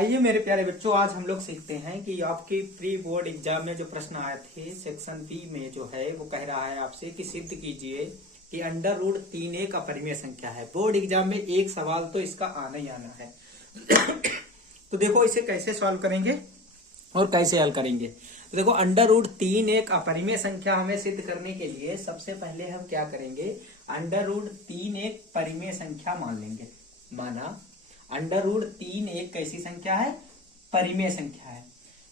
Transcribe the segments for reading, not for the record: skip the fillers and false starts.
आइए मेरे प्यारे बच्चों, आज हम लोग सीखते हैं कि आपके प्री बोर्ड एग्जाम में जो प्रश्न आए थे सेक्शन बी में जो है वो कह रहा है आपसे कि सिद्ध कीजिए कि अंडर रूट 3 एक अपरिमेय संख्या है। बोर्ड एग्जाम में एक सवाल तो इसका आना ही आना है। तो देखो इसे कैसे सॉल्व करेंगे और कैसे हल करेंगे। तो देखो अंडर रूट 3 एक अपरिमेय संख्या हमें सिद्ध करने के लिए सबसे पहले हम क्या करेंगे, अंडर रूट 3 एक परिमेय संख्या मान लेंगे। माना अंडर रूट 3 एक कैसी संख्या है, परिमेय संख्या है।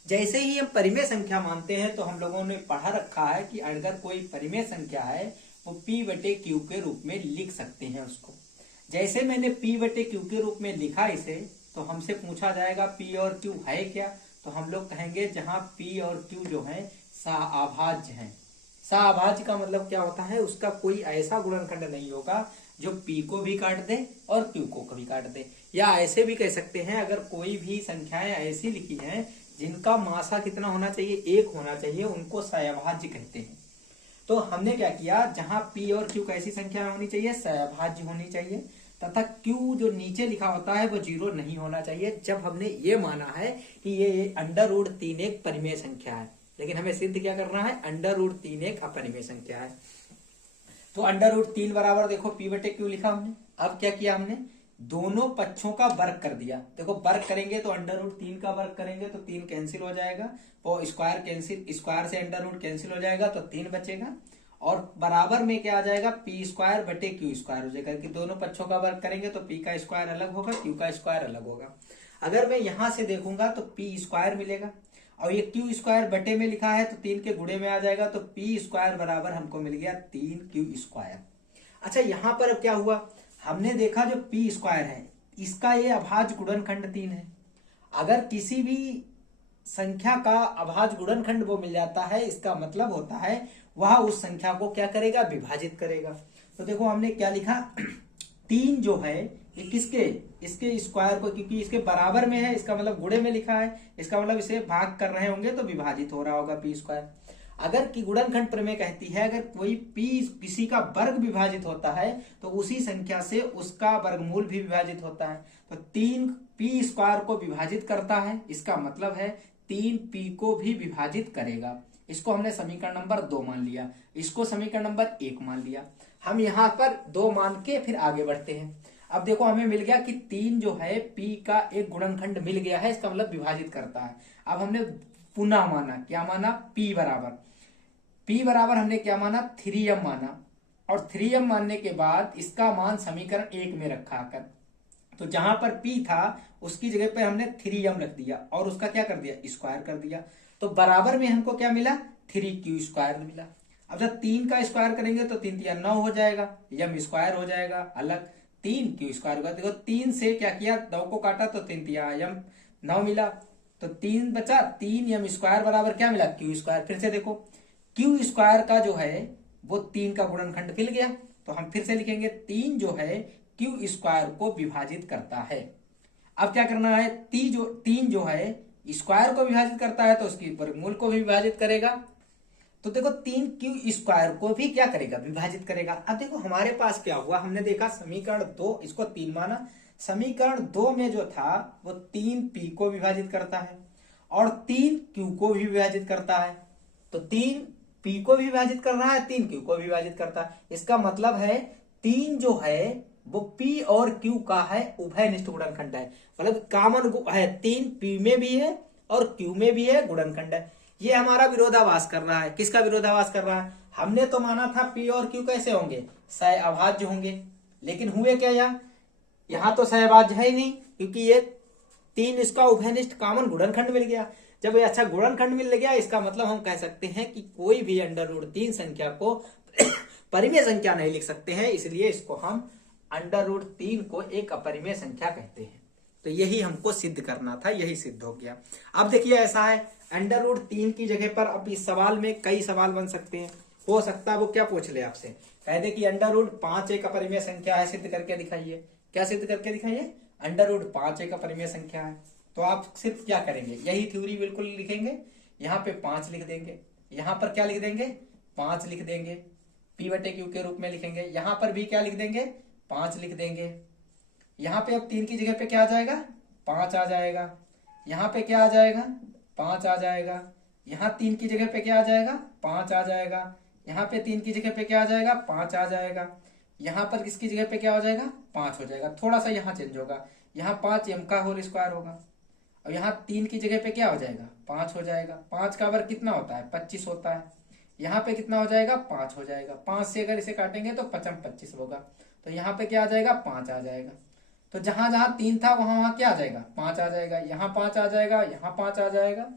जैसे ही हम परिमेय संख्या मानते हैं तो हम लोगों ने पढ़ा रखा है कि अगर कोई परिमेय संख्या है वो p बटे क्यू के रूप में लिख सकते हैं उसको। जैसे मैंने p बटे क्यू के रूप में लिखा इसे, तो हमसे पूछा जाएगा p और q है क्या, तो हम लोग कहेंगे जहां p और q जो है सहाभाज्य हैं। सहाभाज्य का मतलब क्या होता है, उसका कोई ऐसा गुणनखंड नहीं होगा जो p को भी काट दे और q को भी काट दे। या ऐसे भी कह सकते हैं, अगर कोई भी संख्याएं ऐसी लिखी हैं जिनका मासा कितना होना चाहिए, 1 होना चाहिए, उनको सहभाज्य कहते हैं। तो हमने क्या किया, जहां p और q कैसी संख्या होनी चाहिए, सहभाज्य होनी चाहिए, तथा q जो नीचे लिखा होता है वो 0 नहीं होना चाहिए, जब हमने ये माना है कि ये अंडर रूट 3 एक परिमेय संख्या है। लेकिन हमें सिद्ध क्या करना है, अंडर रूट 3 एक अपरिमेय संख्या है। तो अंडर रूट 3 बराबर देखो p बटे क्यू लिखा हमने। अब क्या किया हमने, दोनों पक्षों का वर्ग कर दिया। देखो वर्ग करेंगे तो अंडर रूट 3 का वर्ग करेंगे तो 3 कैंसिल हो जाएगा, और स्क्वायर कैंसिल, स्क्वायर से अंडर रूट कैंसिल हो जाएगा तो 3 बचेगा, और बराबर में क्या आ जाएगा, पी स्क्वायर बटे क्यू स्क्वायर हो जाएगा। कि दोनों पक्षों का वर्ग करेंगे तो पी का स्क्वायर अलग होगा, क्यू का स्क्वायर अलग होगा। अगर मैं यहां से देखूंगा तो पी स्क्वायर मिलेगा, और ये क्यू स्क्वायर बटे में लिखा है तो 3 के गुणे में आ जाएगा, तो पी स्क्वायर बराबर हमको मिल गया 3 क्यू स्क्वायर। अच्छा, यहां पर अब क्या हुआ, हमने देखा जो पी स्क्वायर है इसका ये अभाज्य गुणनखंड 3 है। अगर किसी भी संख्या का अभाज्य गुणनखंड वो मिल जाता है, इसका मतलब होता है वह उस संख्या को क्या करेगा, विभाजित करेगा। तो देखो हमने क्या लिखा, 3 जो है ये किसके, इसके स्क्वायर को, क्योंकि इसके बराबर में है, इसका मतलब गुणे में लिखा है, इसका मतलब इसे भाग कर रहे होंगे तो विभाजित हो रहा होगा पी स्क्वायर। अगर की गुणनखंड प्रमेय कहती है अगर कोई p किसी का वर्ग विभाजित होता है तो उसी संख्या से उसका वर्गमूल भी विभाजित होता है। तो 3 p स्क्वायर को विभाजित करता है, इसका मतलब है 3 p को भी विभाजित करेगा। इसको हमने समीकरण नंबर 2 मान लिया, इसको समीकरण नंबर 1 मान लिया। हम यहाँ पर 2 मान के फिर आगे बढ़ते हैं। अब देखो हमें मिल गया कि 3 जो है p का एक गुणनखंड मिल गया है, इसका मतलब विभाजित करता है। अब हमने पुनः माना, क्या माना, p बराबर हमने क्या माना, 3m माना, और 3m मानने के बाद इसका मान समीकरण 1 में रखा कर, तो जहां पर p था उसकी जगह पर हमने 3m रख दिया और उसका क्या कर दिया, स्क्वायर कर दिया। तो बराबर में हमको क्या मिला, 3q स्क्वायर मिला। अब जब 3 का स्क्वायर करेंगे तो 3 3 9 हो जाएगा, m स्क्वायर हो जाएगा अलग, 3q स्क्वायर होगा। देखो 3 से क्या किया, 9 को काटा तो 3 3 m 9 मिला, तो 3 बचा, 3m स्क्वायर बराबर क्या मिला, q स्क्वायर। फिर से देखो क्यू स्क्वायर का जो है वो 3 का गुणनखंड मिल गया, तो हम फिर से लिखेंगे 3 जो है क्यू स्क्वायर को विभाजित करता है। अब क्या करना है, 3 जो है स्क्वायर को विभाजित करता है तो उसकी वर्गमूल को भी विभाजित करेगा। तो देखो 3 क्यू स्क्वायर को भी क्या करेगा, विभाजित करेगा। अब देखो हमारे पास क्या हुआ, हमने देखा समीकरण 2, इसको 3 माना, समीकरण 2 में जो था वो 3 p को विभाजित करता है और 3 q को भी विभाजित करता है। तो 3 p को भी विभाजित कर रहा है, 3 q को भी विभाजित करता है। इसका मतलब है 3 जो है वो p और q का है उभयनिष्ठ गुणनखंड है, मतलब कॉमन है, 3 p में भी है और q में भी है, गुणनखंड है। ये हमारा विरोधाभास कर रहा है। किसका विरोधाभास कर रहा है, हमने तो माना था p और q कैसे होंगे, सहअभाज्य होंगे, लेकिन हुए क्या, यहाँ तो सहअभाज्य है ही नहीं, क्योंकि ये 3 इसका उभयनिष्ठ कॉमन गुणनखंड मिल गया। जब ये अच्छा गुणनखंड मिल गया, इसका मतलब हम कह सकते हैं कि कोई भी अंडर रूट 3 संख्या को परिमेय संख्या नहीं लिख सकते हैं, इसलिए इसको हम अंडर रूट 3 को एक अपरिमेय संख्या कहते हैं। तो यही हमको सिद्ध करना था, यही सिद्ध हो गया। अब देखिए ऐसा है, अंडर रूट 3 की जगह पर अब इस सवाल में कई सवाल बन सकते हैं। हो सकता है वो क्या पूछ ले आपसे, कह दे कि अंडर रूट 5 एक अपरिमेय संख्या है, सिद्ध करके दिखाइए। क्या सिद्ध करके दिखाइए, अंडर रूट 5 एक अपरिमेय संख्या है। तो आप सिर्फ क्या करेंगे, यही थ्योरी बिल्कुल लिखेंगे, यहाँ पे 5 लिख देंगे, यहाँ पर क्या लिख देंगे, 5 लिख देंगे, p बटे क्यू के रूप में लिखेंगे, यहाँ पर भी क्या लिख देंगे, 5 लिख देंगे। यहाँ पे अब 3 की जगह पे क्या आ जाएगा, 5 आ जाएगा। यहाँ पे क्या आ जाएगा 5 आ जाएगा, यहाँ 3 की जगह पे क्या आ जाएगा 5 आ जाएगा, यहाँ पे 3 की जगह पे क्या आ जाएगा 5 आ जाएगा, यहाँ पर किसकी जगह पे क्या हो जाएगा 5 हो जाएगा, थोड़ा सा यहाँ चेंज होगा, यहाँ 5 m का होल स्क्वायर होगा, और यहाँ 3 की जगह पे क्या हो जाएगा 5 हो जाएगा, 5 का वर्ग कितना होता है 25 होता है, यहाँ पे कितना हो जाएगा 5 हो जाएगा, 5 से अगर इसे काटेंगे तो 5 25 होगा, तो यहाँ पे क्या आ जाएगा 5 आ जाएगा, तो जहां जहां 3 था वहां वहां क्या आ जाएगा 5 आ जाएगा, यहाँ 5 आ जाएगा, यहाँ 5 आ जाएगा,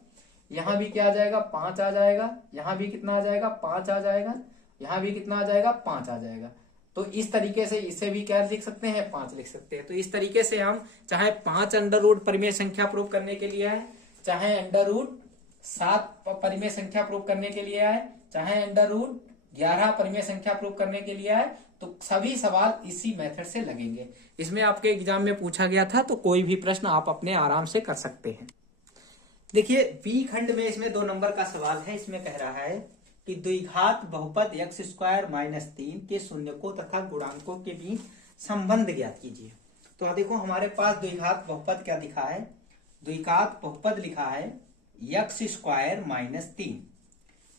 यहाँ भी क्या आ जाएगा 5 आ जाएगा, यहाँ भी कितना आ जाएगा 5 आ जाएगा, यहाँ भी कितना आ जाएगा 5 आ जाएगा। तो इस तरीके से इसे भी क्या लिख सकते हैं 5 लिख सकते हैं। तो इस तरीके से हम चाहे 5 अंडर रूट परिमेय संख्या प्रूव करने के लिए है, चाहे अंडर रूट 7 परिमेय संख्या प्रूव करने के लिए है, चाहे अंडर रूट 11 परिमेय संख्या प्रूव करने के लिए है, तो सभी सवाल इसी मेथड से लगेंगे। इसमें आपके एग्जाम में पूछा गया था, तो कोई भी प्रश्न आप अपने आराम से कर सकते हैं। देखिए बी खंड में इसमें 2 नंबर का सवाल है। इसमें कह रहा है कि द्विघात बहुपद x स्क्वायर माइनस 3 के शून्यकों तथा गुणांकों के बीच संबंध ज्ञात कीजिए। तो देखो हमारे पास द्विघात बहुपद क्या लिखा है, द्विघात बहुपद लिखा है x स्क्वायर माइनस 3।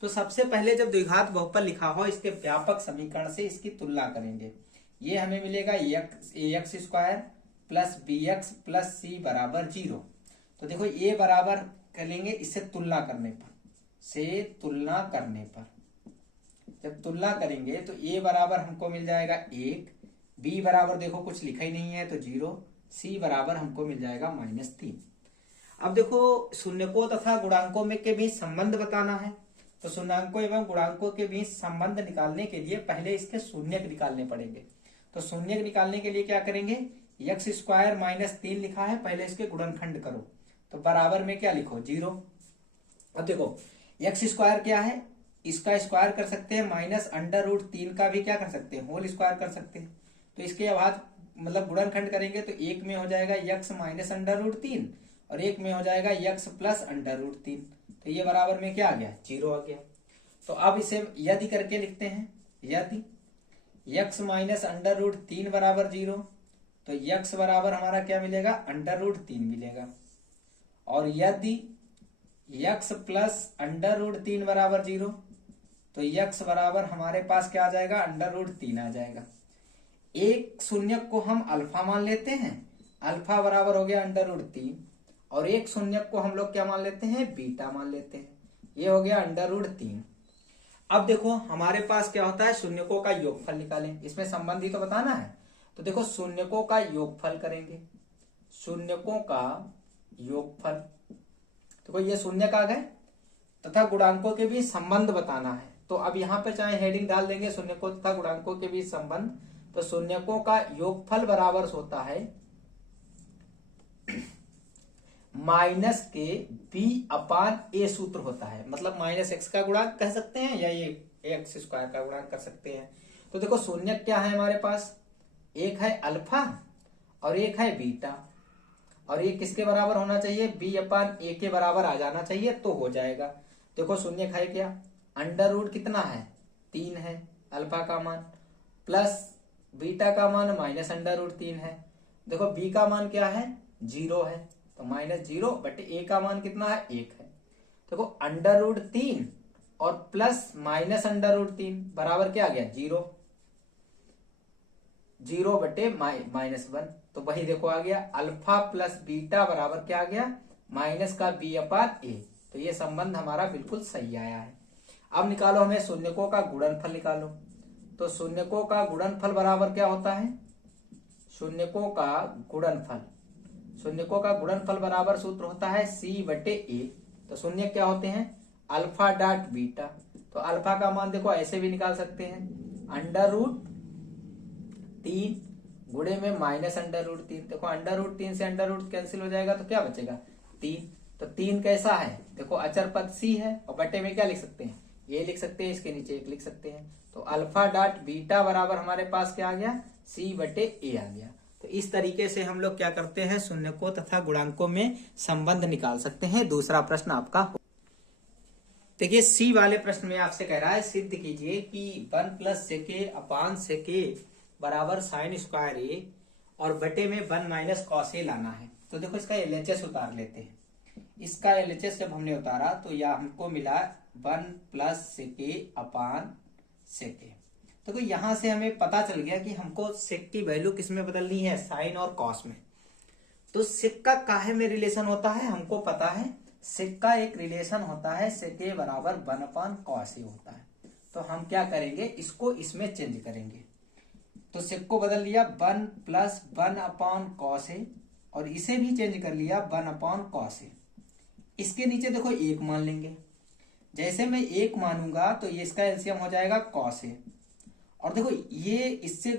तो सबसे पहले जब द्विघात बहुपद लिखा हो, इसके व्यापक समीकरण से इसकी तुलना करेंगे। ये हमें मिलेगा x square plus b x plus c बराबर 0। तो देखो ये बराबर कर लेंगे इससे तुलना करने पर, जब तुलना करेंगे तो ए बराबर हमको मिल जाएगा 1, बी बराबर देखो कुछ लिखा ही नहीं है तो 0, सी बराबर हमको मिल जाएगा -3। अब देखो शून्यकों तथा गुणांकों में के बीच संबंध बताना है, तो शून्याकों एवं गुणांकों के बीच संबंध निकालने के लिए पहले इसके शून्यक निकालने पड़ेंगे। तो शून्यक निकालने के लिए क्या करेंगे, एक्स स्क्वायर माइनस 3 लिखा है, पहले इसके गुणनखंड करो, तो बराबर में क्या लिखो 0। अब देखो एक्स स्क्वायर क्या है, इसका स्क्वायर कर सकते हैं, माइनस अंडर रूट 3 का भी क्या कर सकते हैं होल स्क्वायर कर सकते हैं। तो इसके बाद मतलब गुणनखंड करेंगे तो एक में हो जाएगा एक्स माइनस अंडर रूट 3 और एक में हो जाएगा एक्स प्लस अंडर रूट 3। तो ये बराबर में क्या आ गया 0 आ गया। तो अब इसे यदि करके लिखते हैं, यदि x माइनस अंडर रूट 3 बराबर 0, तो x बराबर हमारा क्या मिलेगा अंडर रूट 3 मिलेगा, और यदि x प्लस अंडर रूट 3 बराबर 0, तो x बराबर हमारे पास क्या आ जाएगा अंडर रूट 3 आ जाएगा। एक शून्यक को हम अल्फा मान लेते हैं, अल्फा बराबर हो गया अंडर रूट 3, और एक शून्यक को हम लोग क्या मान लेते हैं बीटा मान लेते हैं, ये हो गया अंडर रूट 3। अब देखो हमारे पास क्या होता है शून्यकों का योगफल निकालें, इसमें संबंधी तो बताना है। तो देखो शून्यकों का योगफल करेंगे, शून्यकों का योगफल, देखो ये शून्यक आ गए, तथा गुणांकों के बीच संबंध बताना है। तो अब यहाँ पे चाहे हेडिंग डाल देंगे शून्यकों तथा गुणांकों के बीच संबंध, तो शून्यकों का योगफल बराबर होता है माइनस के बी अपान ए सूत्र होता है, मतलब माइनस एक्स का गुणांक कह सकते हैं या ये एक्स स्क्वायर का गुणांक कर सकते हैं। तो देखो शून्यक क्या है हमारे पास, एक है अल्फा और एक है बीटा, और ये किसके बराबर होना चाहिए बी अपान ए के बराबर आ जाना चाहिए तो हो जाएगा। देखो शून्यक है क्या अंडर रूट कितना है 3 है अल्फा का मान, प्लस बीटा का मान माइनस अंडर रूट 3 है। देखो बी का मान क्या है 0 है, तो -0 बटे ए का मान कितना है 1 है। देखो अंडर रूट 3 और प्लस माइनस अंडर रूट 3 बराबर क्या आ गया 0, 0 बटे -1, तो वही देखो आ गया अल्फा प्लस बीटा बराबर क्या आ गया माइनस का बी अपान ए। तो ये संबंध हमारा बिल्कुल सही आया है। अब निकालो हमें शून्यकों का गुणनफल निकालो। तो शून्यकों का गुणनफल बराबर क्या होता है, शून्यकों का गुणनफल, शून्यकों का गुणनफल बराबर सूत्र होता है सी बटे ए। तो शून्य क्या होते हैं अल्फा डॉट बीटा, तो अल्फा का मान देखो ऐसे भी निकाल सकते हैं अंडर रूट 3 गुणे में माइनस अंडर रूट 3। देखो अंडर रूट 3 से अंडर रूट कैंसिल हो जाएगा तो क्या बचेगा 3। तो 3 कैसा है देखो अचर पद सी है, और बटे में क्या लिख सकते हैं ये लिख सकते हैं, इसके नीचे 1 लिख सकते हैं। तो अल्फा डॉट बीटा बराबर हमारे पास क्या आ गया सी बटे ए आ गया। तो इस तरीके से हम लोग क्या करते हैं शून्यकों तथा गुणांकों में संबंध निकाल सकते हैं। दूसरा प्रश्न आपका देखिए सी वाले प्रश्न में आपसे कह रहा है सिद्ध कीजिए कि 1 प्लस सेके अपान सेके बराबर साइन स्क्वायर ए और बटे में 1 माइनस कॉस ए लाना है। तो देखो इसका एलएचएस उतार लेते हैं। इसका एलएचएस जब हमने उतारा तो यह हमको मिला 1 प्लस सेके अपान सेके। तो यहाँ से हमें पता चल गया कि हमको सेक की वैल्यू किस में बदलनी है, साइन और कॉस में। तो सेक का काहे में रिलेशन होता है हमको पता है, सेक का एक रिलेशन होता है सेके बराबर 1 अपान कॉस ए होता है। तो हम क्या करेंगे, इसको इसमें चेंज करेंगे। तो सेक को बदल लिया 1 प्लस 1 अपान कॉस ए, और इसे भी चेंज कर लिया 1 अपान कॉस ए। इसके नीचे देखो 1 मान लेंगे। जैसे मैं 1 मानूंगा तो ये इसका एलसीएम हो जाएगा कॉस ए, और देखो ये इससे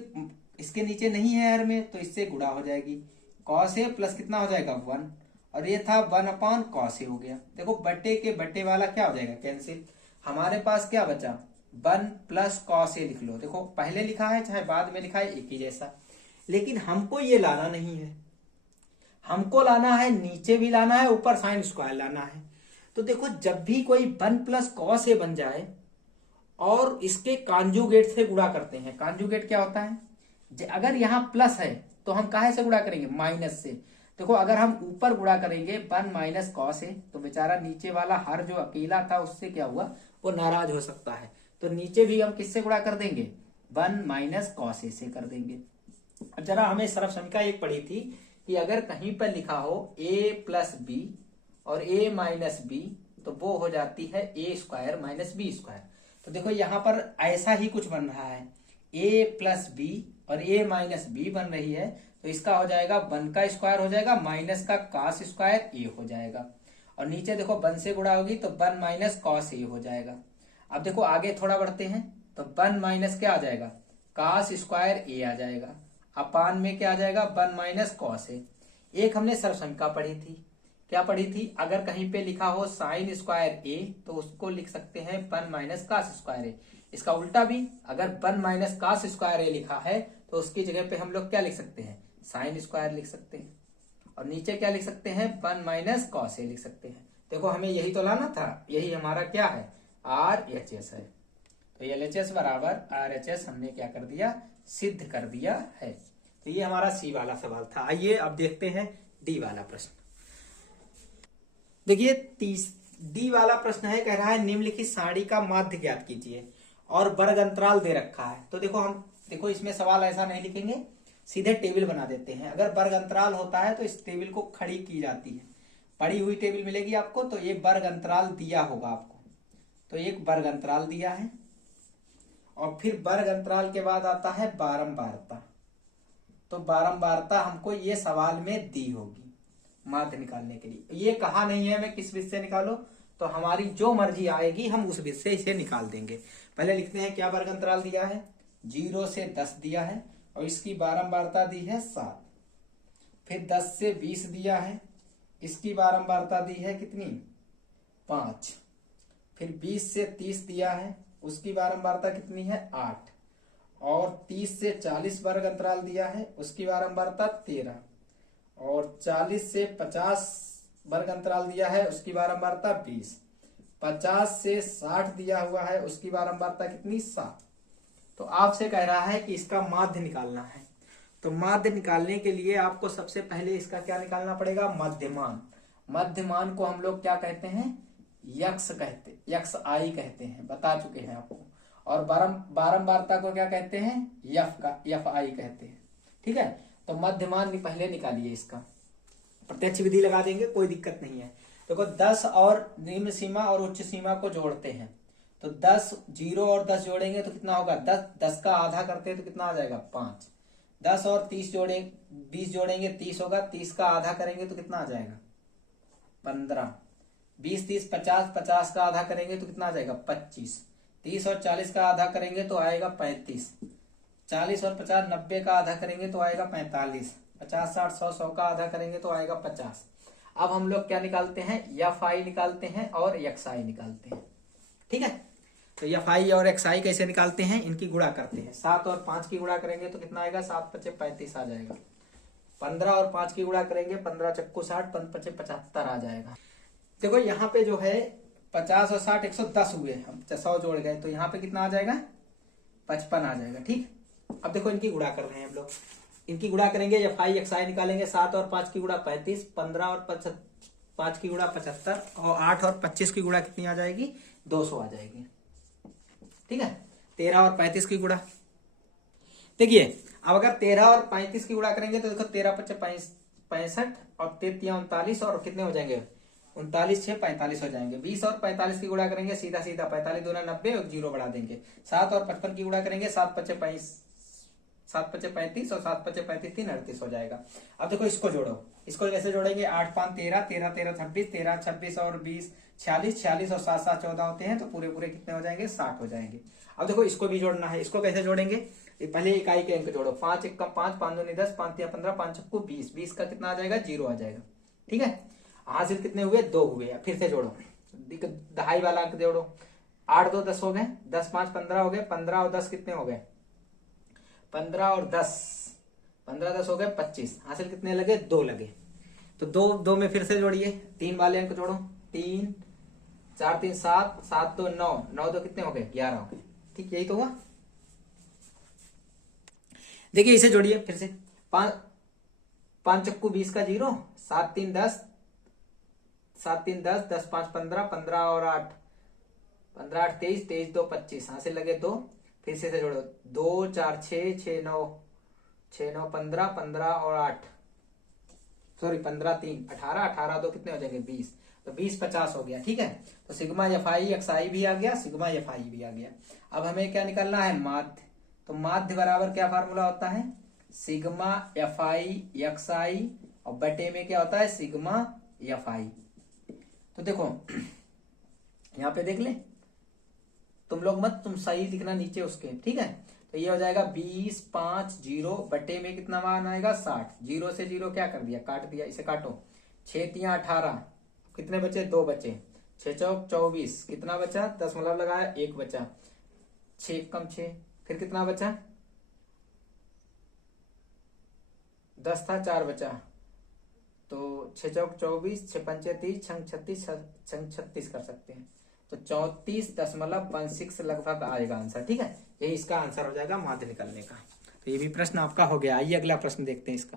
इसके नीचे नहीं है हर में, तो इससे गुणा हो जाएगी। कॉस ए प्लस कितना हो जाएगा 1, और ये था 1 अपान कॉस ए हो गया। देखो बट्टे के बट्टे वाला क्या हो जाएगा, कैंसिल। हमारे पास क्या बचा, 1 प्लस कॉस ए लिख लो। देखो पहले लिखा है चाहे बाद में लिखा है एक ही जैसा, लेकिन हमको ये लाना नहीं है, हमको लाना है नीचे भी लाना है, ऊपर साइन स्क्वायर लाना है। तो देखो जब भी कोई 1 प्लस कॉस ए बन जाए और इसके कॉन्जुगेट से गुणा करते हैं, कॉन्जुगेट क्या होता है, अगर यहाँ प्लस है तो हम काहे से गुणा करेंगे, माइनस से। देखो अगर हम ऊपर गुणा करेंगे 1 माइनस कॉस ए, तो बेचारा नीचे वाला हर जो अकेला था उससे क्या हुआ, वो नाराज हो सकता है। तो नीचे भी हम किससे गुणा कर देंगे, 1 माइनस कॉस ए से कर देंगे। अब जरा हमें सरफ समीका एक पढ़ी थी कि अगर कहीं पर लिखा हो a प्लस बी और a माइनस बी, तो वो हो जाती है a square minus b square. तो देखो यहाँ पर ऐसा ही कुछ बन रहा है, a प्लस बी और a माइनस बी बन रही है। तो इसका हो जाएगा 1 का स्क्वायर हो जाएगा माइनस का कॉस स्क्वायर a हो जाएगा, और नीचे देखो 1 से गुणा होगी तो 1 माइनस कॉस a हो जाएगा। अब देखो आगे थोड़ा बढ़ते हैं, तो 1 माइनस क्या आ जाएगा, कॉस स्क्वायर a आ जाएगा, अपान में क्या आ जाएगा 1 माइनस कॉस ए। एक हमने सरसंख्या पढ़ी थी, क्या पढ़ी थी, अगर कहीं पे लिखा हो साइन स्क्वायर ए तो उसको लिख सकते हैं 1 माइनस कॉस स्क्वायर ए। इसका उल्टा भी, अगर 1 माइनस कॉस स्क्वायर ए लिखा है तो उसकी जगह पे हम लोग क्या लिख सकते हैं, साइन स्क्वायर लिख सकते हैं, और नीचे क्या लिख सकते हैं 1 माइनस कॉस ए लिख सकते हैं। देखो हमें यही तो लाना था, यही हमारा क्या है, आर एच एस है। तो एल एच एस बराबर आर एच एस हमने क्या कर दिया, सिद्ध कर दिया है। तो ये हमारा सी वाला सवाल था। आइए अब देखते हैं डी वाला प्रश्न। देखिए डी वाला प्रश्न है, कह रहा है निम्नलिखित सारणी का माध्य ज्ञात कीजिए और वर्ग अंतराल दे रखा है। तो देखो इसमें सवाल ऐसा नहीं लिखेंगे, सीधे टेबल बना देते हैं। अगर वर्ग अंतराल होता है तो इस टेबल को खड़ी की जाती है, पड़ी हुई टेबल मिलेगी आपको। तो ये वर्ग अंतराल दिया होगा आपको, तो एक वर्ग अंतराल दिया है, और फिर वर्ग अंतराल के बाद आता है बारंबारता। तो बारंबारता हमको ये सवाल में दी होगी माध्य निकालने के लिए। ये कहा नहीं है मैं किस विधि से निकालो, तो हमारी जो मर्जी आएगी हम उस विधि से इसे निकाल देंगे। पहले लिखते हैं क्या वर्ग अंतराल दिया है, 0 से 10 दिया है, और इसकी बारंबारता दी है 7। फिर 10 से 20 दिया है, इसकी बारंबारता दी है कितनी, 5। फिर 20 से 30 दिया है, उसकी बारंबारता कितनी है, 8। और 30 से 40 वर्ग अंतराल दिया है, उसकी बारंबारता 13। और 40 से 50 वर्ग अंतराल दिया है, उसकी बारंबारता 20। 50 से 60 दिया हुआ है, उसकी बारंबारता कितनी, 7। तो आपसे कह रहा है कि इसका माध्य निकालना है। तो माध्य निकालने के लिए आपको सबसे पहले इसका क्या निकालना पड़ेगा, मध्यमान। मध्यमान को हम लोग क्या कहते हैं, यक्ष आई कहते हैं, बता चुके हैं आपको। और बारंबारता को क्या कहते हैं, यफ आई कहते हैं। ठीक है, तो मध्यमान पहले निकालिए, इसका प्रत्यक्ष विधि लगा देंगे, कोई दिक्कत नहीं है। देखो 10 और निम्न सीमा और उच्च सीमा को जोड़ते हैं, तो 10 0 और 10 जोड़ेंगे तो कितना होगा, 10 का आधा करते हैं तो कितना आ जाएगा, 5। 10 और 20 जोड़ेंगे 30 होगा, 30 का आधा करेंगे तो कितना आ जाएगा, 15। 20 30 50, 50 का आधा करेंगे तो कितना आ जाएगा, 25। 30 और 40 का आधा करेंगे तो आएगा 35। 40 और 50 90 का आधा करेंगे तो आएगा 45। 50 60 100 100 का आधा करेंगे तो आएगा 50। अब हम लोग क्या निकालते हैं, एफ आई निकालते हैं और एक्स आई निकालते हैं। ठीक है, तो एफ आई और एक्स आई कैसे निकालते हैं, इनकी गुणा करते हैं। 7 और 5 की गुणा करेंगे तो कितना आएगा, 7 5 35 आ जाएगा। 15 और 5 की गुणा करेंगे, 15 चक्कू 60, 5 5 75 आ जाएगा। देखो यहाँ पे जो है 50 और 60 110 हुए, हम 100 जोड़ गए तो यहाँ पे कितना आ जाएगा, 55 आ जाएगा। ठीक, अब देखो इनकी गुणा कर रहे हैं हम लोग, इनकी गुणा करेंगे, एफ आई एक्स आई निकालेंगे। 7 और 5 की गुणा 35, 15 और 5 की गुणा 75 और 8 और 25 की गुणा कितनी आ जाएगी 200 आ जाएगी। ठीक है, 13 और 35 की गुणा। देखिए अब अगर 13 और 35 की गुणा करेंगे तो देखो 13 × 5 = 65 और 33 39 और कितने हो जाएंगे 39 6 45 हो जाएंगे। 20 और 45 की गुणा करेंगे सीधा सीधा 45 दूना 90 और 0 बढ़ा देंगे। 7 और 55 की गुणा करेंगे 7 × 5 7 × 35 और 7 × 35 3 38 हो जाएगा। अब देखो इसको जोड़ो, इसको कैसे जोड़ेंगे 8 5 13 13 13 26 13 26 और 20 46 46 और 7 7 14 होते हैं तो पूरे पूरे कितने हो जाएंगे 60 हो जाएंगे। अब देखो इसको भी जोड़ना है, इसको कैसे जोड़ेंगे पहले इकाई के अंक जोड़ो 5 × 1 = 5 5 दूनी 10 5 × 3 = 15 5 × 6 = 20 20 का कितना आ जाएगा 0 आ जाएगा। ठीक है, हासिल कितने हुए 2 हुए। फिर से जोड़ो, दहाई वाला अंक जोड़ो 8 2 10 हो गए 10 5 15 हो गए 15 और 10 कितने हो गए 15 और 10 15 10 हो गए 25। हासिल कितने लगे 2 लगे। तो 2 2 में फिर से जोड़िए 3 वाले अंक जोड़ो 3 4 3 7 7 2 9 9 2 कितने हो गए 11 हो गए। ठीक, यही तो हुआ। देखिए इसे जोड़िए फिर से 5 5 × 20 का 0 7 3 10 7 3 10 10 5 15 15 और 8 15 8 23 23 2 25। हासिल लगे 2। फिर से जोड़ो 2 4 6 6 9 6 9 15 15 और 8 सॉरी 15 3 18 18 2 कितने हो जाएंगे 20। तो 20 50 हो गया। ठीक है, तो सिग्मा FI XI भी आ गया, सिग्मा FI भी आ गया। अब हमें क्या निकालना है माध्य। तो माध्य बराबर क्या फार्मूला होता है सिग्मा FI XI और बटे में क्या होता है सिग्मा FI। तो देखो यहाँ पे देख ले, तुम लोग मत, तुम सही लिखना नीचे उसके। ठीक है, तो ये हो जाएगा 20 5 0 बटे में कितना मान आएगा 60। 0 से 0 क्या कर दिया काट दिया, इसे काटो 6 3 18 कितने बचे 2 बचे 6 चौक 24 कितना बचा 10 मतलब लगाया 1 बचा 6 कम 6 फिर कितना बचा 10 था 4 बचा तो 6 चौक 24 6 पंचे 30 छंग 36 छंग 36 कर सकते हैं तो 34.16 लगभग आएगा आंसर। ठीक है, यही इसका आंसर हो जाएगा माध्य निकालने का। तो ये भी प्रश्न आपका हो गया। आइए अगला प्रश्न देखते हैं इसका।